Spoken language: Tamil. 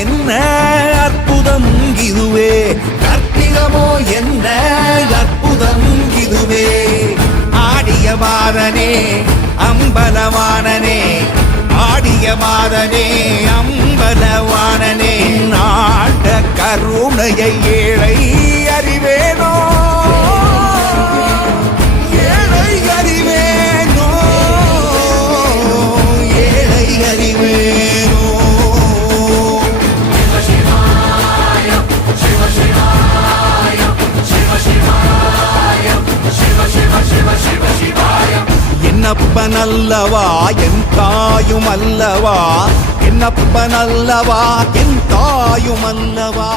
என்ன அற்புதம் இதுவே, கற்பிதமோ என்ன அற்புதம் இதுவே. ஆடிய மாதனே அம்பலவானனே, ஆடிய மாதனே அம்பலவானனே, நாட்ட கருணையை ஏழை அறிவேனோ, ஏழை அறிவேனோ, ஏழை அறிவேனோ. என்னப்பன் அல்லவா என் தாயும் அல்லவா, என்னப்பன் அல்லவா என் தாயும் அல்லவா.